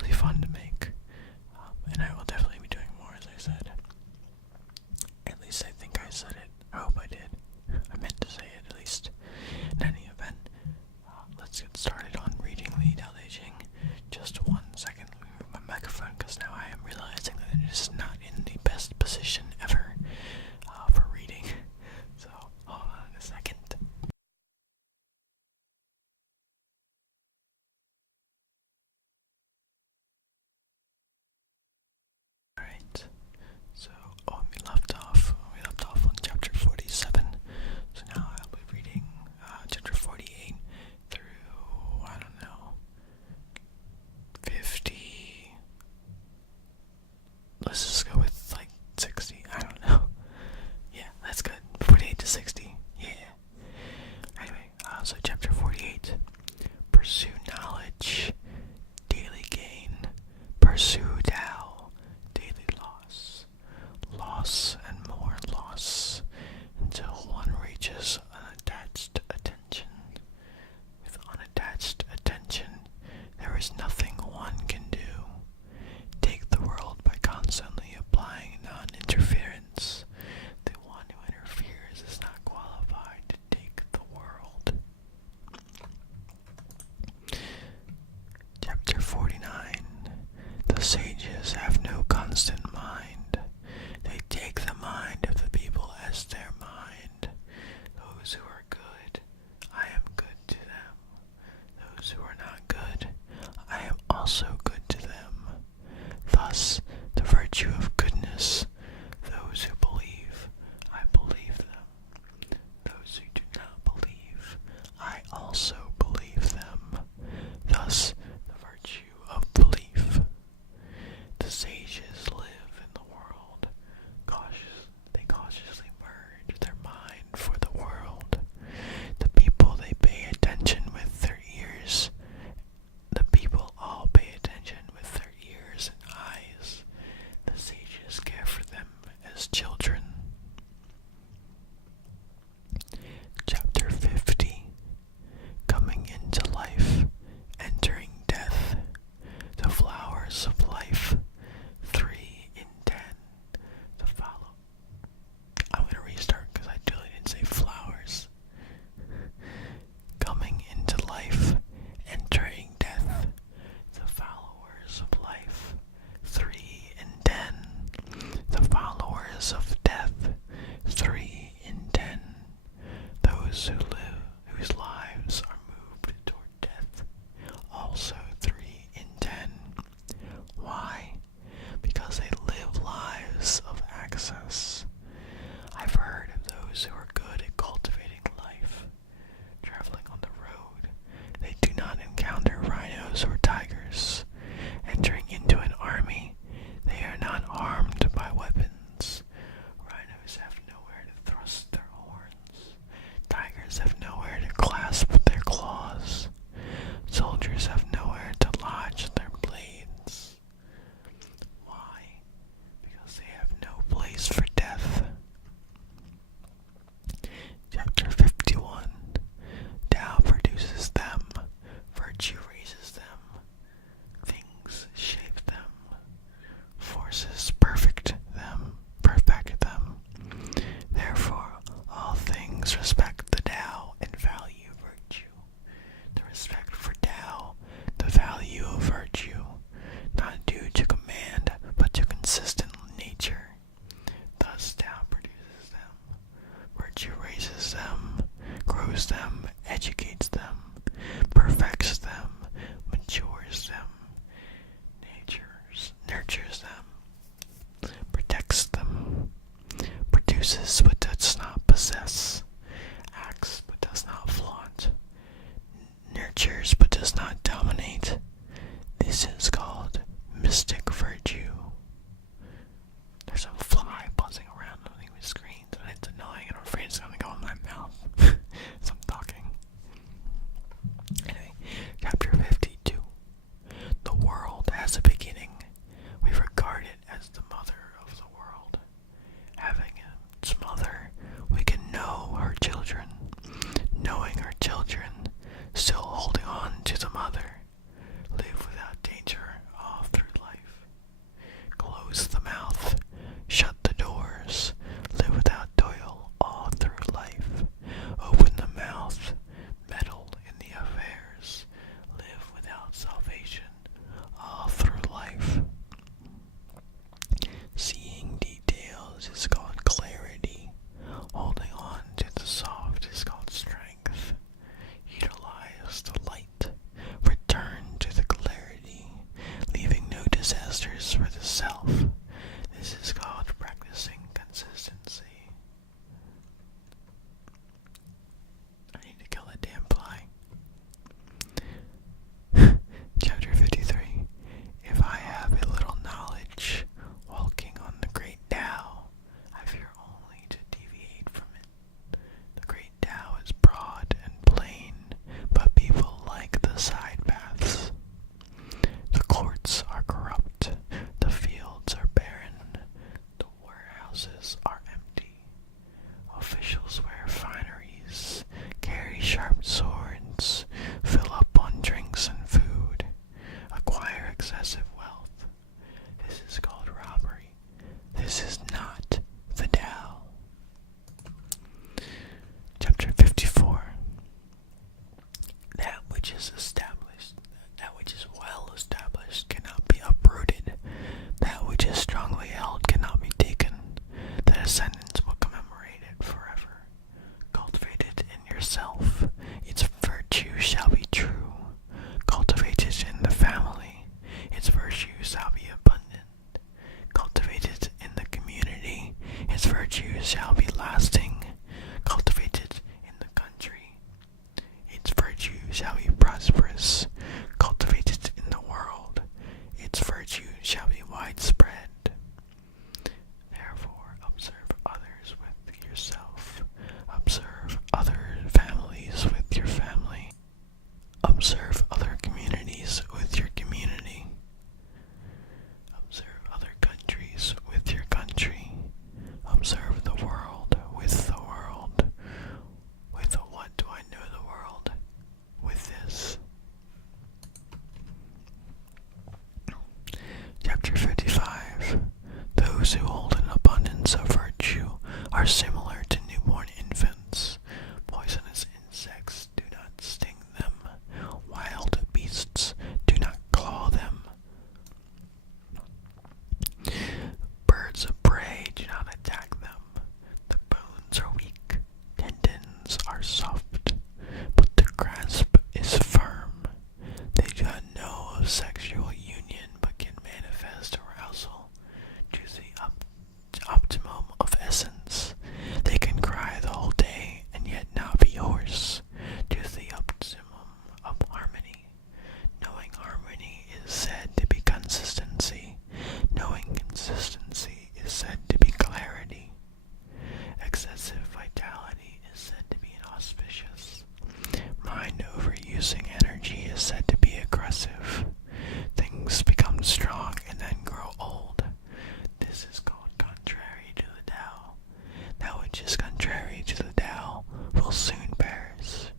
really fun to make. And I will definitely be doing more, as I said. At least I think I said it. I hope I did. I meant to say it, at least. In any event, let's get started on reading the Tao Te Ching. Just 1 second. Let me move my microphone, because now I am realizing that it is not in the best position ever for reading. So, hold on a second. Alright, so we left off on chapter 47. So now I'll be reading chapter 48 through, I don't know, 50. Let's just go with like 60. I don't know. Yeah, that's good. 48 to 60. Yeah. Anyway, so chapter 48. Pursue knowledge, daily gain. Pursue Tao, daily loss. Loss and more loss, until one reaches unattached attention. With unattached attention, there is nothing one can do. Take the world by constantly applying non-interference. The one who interferes is not qualified to take the world. Chapter 49. The sages have no constant mind. They take the mind of the people as their mind. Those who are good, I am good to them. Those who are not good, I am also good to them. Thus, the virtue of goodness. Those who believe, I believe them. Those who do not believe, I also believe them. Thus, the virtue of belief. The sages live in the world. They cautiously merge their mind for the world. The people they pay attention with their ears. The people all pay attention with their ears and eyes. The sages care for them as children. Chapter 50. Coming into life, entering death. The flowers of life. 3 in 10. The follow. I'm going to restart because I totally didn't say flowers. Coming into life, entering death. The followers of life. 3 in 10. The followers of death. 3 in 10. Those whose lives are moved toward death. Also 3 in 10. Why? Because they live lives of access. I've heard of those who are good at cultivating life. Traveling on the road, they do not encounter rhinos or tigers. Entering into an army, they are not armed by weapons. Rhinos have nowhere to thrust their horns. Tigers have nowhere to clasp their claws. Soldiers have nowhere to lodge their blades. Why? Because they have no place for death. Chapter 51. Tao produces them. Virtue raises them. Things shape them. Forces perfect them. Therefore, all things respect the Tao and value virtue. The respect for Tao, the value of virtue, not due to command, but to consistent nature. Thus Tao produces them. Virtue raises them, grows them, educates them, perfects them, matures them, nurtures them, protects them, produces but does not possess, acts but does not flaunt, nurtures but does not dominate. This is called mystic virtue. There's a fly buzzing around on the screen, and it's annoying, and I'm afraid it's going to go in my mouth as I'm talking. Anyway, chapter 52. The world has a beginning. We regard it as the mother of the world. Having its mother, we can know her children. Knowing her children, still holding on to the mother. Live without danger. Oh, Chapter 55. Those who hold an abundance of virtue are similar to newborn infants. Poisonous insects do not sting them. Wild beasts do not claw them. Birds of prey do not attack them. The bones are weak, tendons are soft, but the grasp is firm. They do not know of sexual union, but can manifest arousal to the optimum of essence. They can cry the whole day and yet not be hoarse, to the optimum of harmony. Knowing harmony is said to be consistency. Knowing consistency is said to be clarity. Excessive vitality is said to be inauspicious. Mind overusing energy is said to be aggressive. Things become strong and then grow old. This is called contrary to the Tao. That which is contrary to the Tao will soon perish.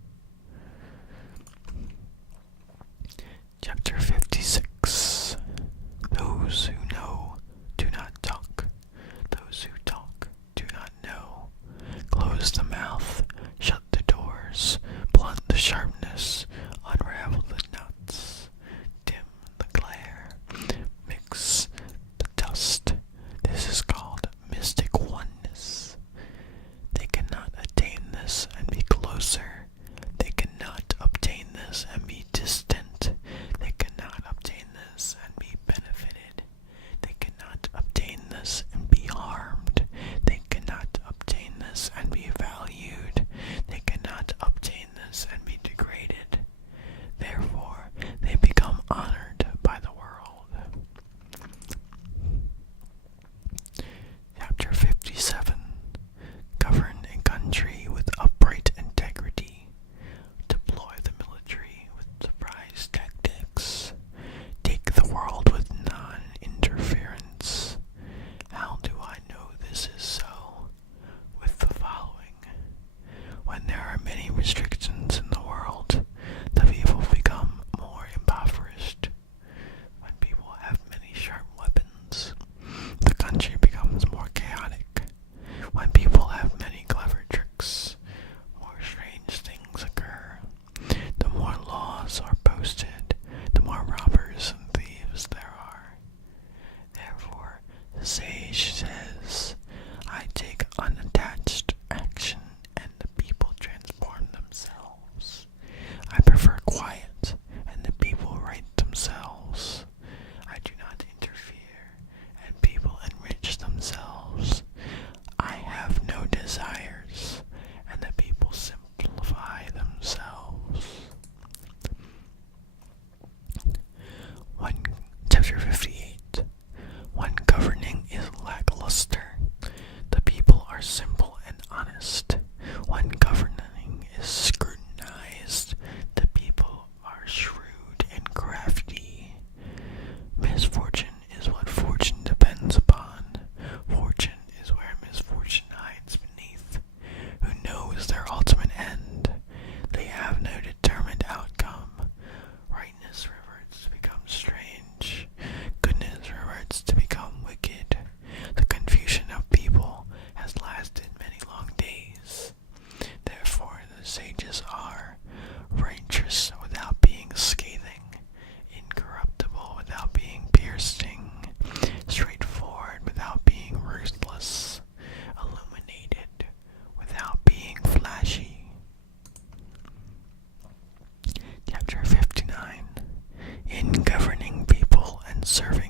Chapter 56. Those who know do not talk. Those who talk do not know. Close the mouth, shut the doors, blunt the sharpness, unravel the nuts, dim the glare, mix the dust. This is called mystic oneness. They cannot attain this and be closer. They cannot obtain this and be distant. They cannot obtain this and be benefited. They cannot obtain this and be harmed. They cannot obtain this and be valued. They cannot obtain this and be degraded. Therefore, they become honored by the world. Chapter 57. Govern a country with upright integrity. Deploy the military with surprise tactics. Take the world with non-interference. How do I know this is so? With the following. When there are many restrictions in the world, the people become more impoverished. When people have many sharp weapons, the country becomes more chaotic. When people have many clever tricks, more strange things occur. The more laws are posted, the more robbers and thieves there are. Therefore, the sage says, I take unattached action and the people transform themselves. I prefer quiet and the people right themselves. I do not interfere and people enrich themselves. I have no desires and the people simplify themselves. Chapter 58. When governing is lackluster, the people are simple and honest. When governing is scrutinized, the people are shrewd and crafty. Misfortune is what fortune depends upon. Fortune is where misfortune hides beneath. Who knows their ultimate end? They have no determined outcome. Rightness reverts to become strange. Goodness reverts to become wicked. The confusion of people has lasted many long days. Therefore, the sages are righteous without being scathing, incorruptible without being piercing, straightforward without being ruthless, illuminated without being flashy. Chapter 59. In governing people and serving